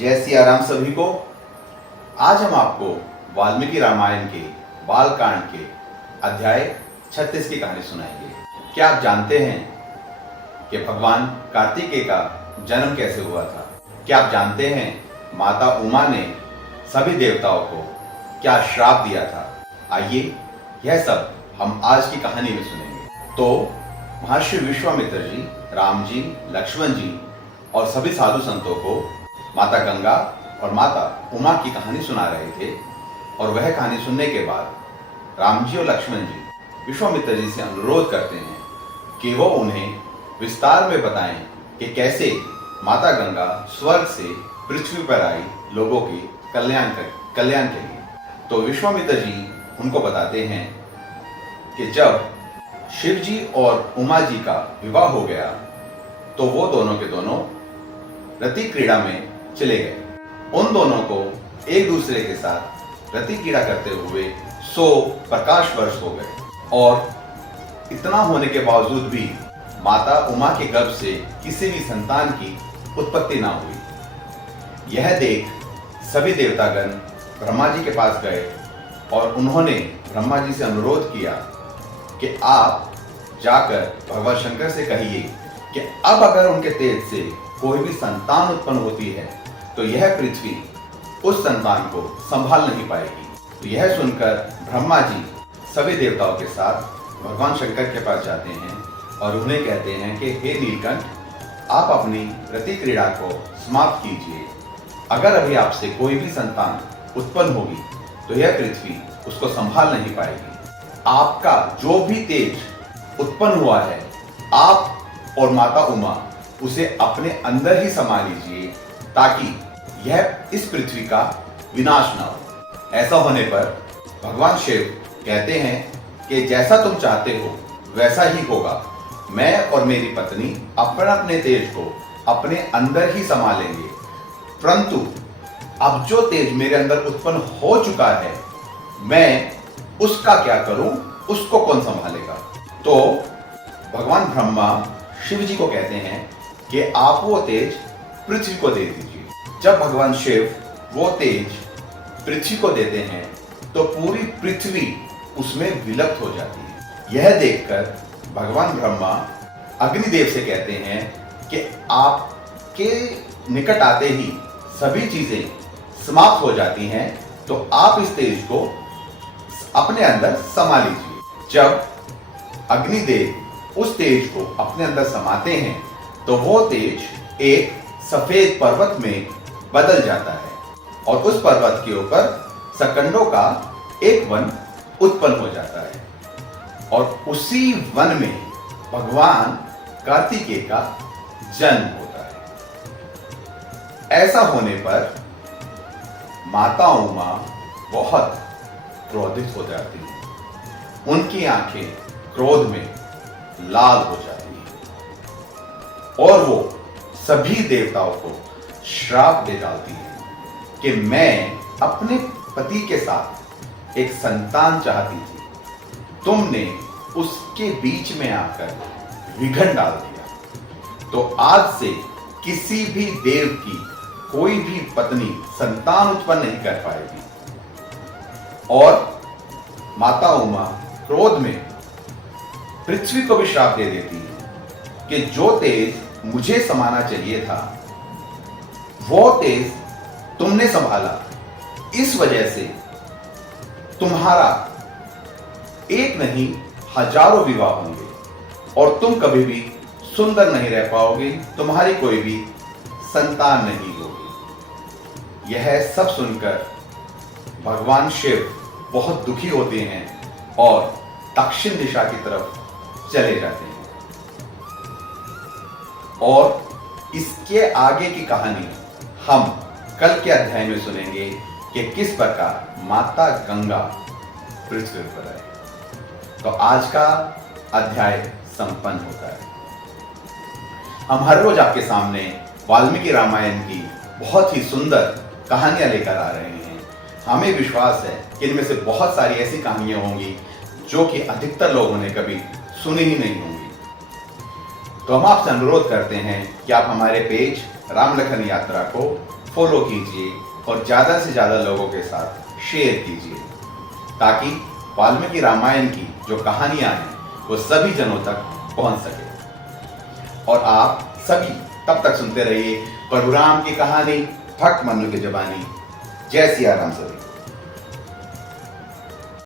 जय सिया राम सभी को। आज हम आपको वाल्मीकि रामायण के बालकांड के अध्याय 36 की कहानी सुनाएंगे। क्या आप जानते हैं कि भगवान कार्तिकेय का जन्म कैसे हुआ था? क्या आप जानते हैं माता उमा ने सभी देवताओं को क्या श्राप दिया था? आइए यह सब हम आज की कहानी में सुनेंगे। तो महर्षि विश्वामित्र जी, राम जी, लक्ष्मण जी और सभी साधु संतों को माता गंगा और माता उमा की कहानी सुना रहे थे। और वह कहानी सुनने के बाद राम जी और लक्ष्मण जी विश्वामित्र जी से अनुरोध करते हैं कि वो उन्हें विस्तार में बताएं कि कैसे माता गंगा स्वर्ग से पृथ्वी पर आई लोगों के कल्याण के लिए। तो विश्वामित्र जी उनको बताते हैं कि जब शिव जी और उमा जी का विवाह हो गया तो वो दोनों के दोनों रति क्रीड़ा में चले गए। उन दोनों को एक दूसरे के साथ रति क्रीड़ा करते हुए 100 प्रकाश वर्ष हो गए। और इतना होने के बावजूद भी माता उमा के गर्भ से किसी भी संतान की उत्पत्ति ना हुई। यह देख सभी देवतागण ब्रह्मा जी के पास गए और उन्होंने ब्रह्मा जी से अनुरोध किया कि आप जाकर भगवान शंकर से कहिए कि अब अगर उनके तेज से कोई भी संतान उत्पन्न होती है तो यह पृथ्वी उस संतान को संभाल नहीं पाएगी। तो यह सुनकर ब्रह्मा जी सभी देवताओं के साथ भगवान शंकर के पास जाते हैं और उन्हें कहते हैं कि हे नीलकंठ, आप अपनी रति क्रीड़ा को समाप्त कीजिए। अगर अभी आपसे कोई भी संतान उत्पन्न होगी तो यह पृथ्वी उसको संभाल नहीं पाएगी। आपका जो भी तेज उत्पन्न हुआ है, आप और माता उमा उसे अपने अंदर ही समा लीजिए ताकि यह इस पृथ्वी का विनाश ना हो। ऐसा होने पर भगवान शिव कहते हैं कि जैसा तुम चाहते हो वैसा ही होगा। मैं और मेरी पत्नी अपने तेज को अपने अंदर ही समा लेंगे, परंतु अब जो तेज मेरे अंदर उत्पन्न हो चुका है मैं उसका क्या करूं, उसको कौन संभालेगा? तो भगवान ब्रह्मा शिव जी को कहते हैं कि आप वो तेज पृथ्वी को दे दीजिए। जब भगवान शिव वो तेज पृथ्वी को देते हैं तो पूरी पृथ्वी उसमें विलुप्त हो जाती है। यह देखकर भगवान ब्रह्मा अग्निदेव से कहते हैं कि आपके निकट आते ही सभी चीजें समाप्त हो जाती हैं, तो आप इस तेज को अपने अंदर समा लीजिए। जब अग्निदेव उस तेज को अपने अंदर समाते हैं तो वो तेज एक सफेद पर्वत में बदल जाता है और उस पर्वत के ऊपर सकंडों का एक वन उत्पन्न हो जाता है और उसी वन में भगवान कार्तिकेय का जन्म होता है। ऐसा होने पर माता उमा बहुत क्रोधित हो जाती है। उनकी आंखें क्रोध में लाल हो जाती हैं और वो सभी देवताओं को श्राप दे डालती है कि मैं अपने पति के साथ एक संतान चाहती थी, तुमने उसके बीच में आकर विघन डाल दिया। तो आज से किसी भी देव की कोई भी पत्नी संतान उत्पन्न नहीं कर पाएगी। और माता उमा क्रोध में पृथ्वी को भी श्राप दे देती है कि जो तेज मुझे समाना चाहिए था वो तेज तुमने संभाला, इस वजह से तुम्हारा एक नहीं हजारों विवाह होंगे और तुम कभी भी सुंदर नहीं रह पाओगे, तुम्हारी कोई भी संतान नहीं होगी। यह सब सुनकर भगवान शिव बहुत दुखी होते हैं और दक्षिण दिशा की तरफ चले जाते हैं। और इसके आगे की कहानी हम कल के अध्याय में सुनेंगे कि किस प्रकार माता गंगा पृथ्वी पर आई। तो आज का अध्याय संपन्न होता है। हम हर रोज आपके सामने वाल्मीकि रामायण की बहुत ही सुंदर कहानियां लेकर आ रहे हैं। हमें विश्वास है कि इनमें से बहुत सारी ऐसी कहानियां होंगी जो कि अधिकतर लोगों ने कभी सुनी ही नहीं होंगी। तो हम आपसे अनुरोध करते हैं कि आप हमारे पेज राम लखन यात्रा को फॉलो कीजिए और ज़्यादा से ज़्यादा लोगों के साथ शेयर कीजिए, ताकि वाल्मीकि रामायण की जो कहानियाँ हैं वो सभी जनों तक पहुँच सके। और आप सभी तब तक सुनते रहिए प्रभु राम की कहानी, भक्त मनु की जुबानी। जय सिया राम सभी।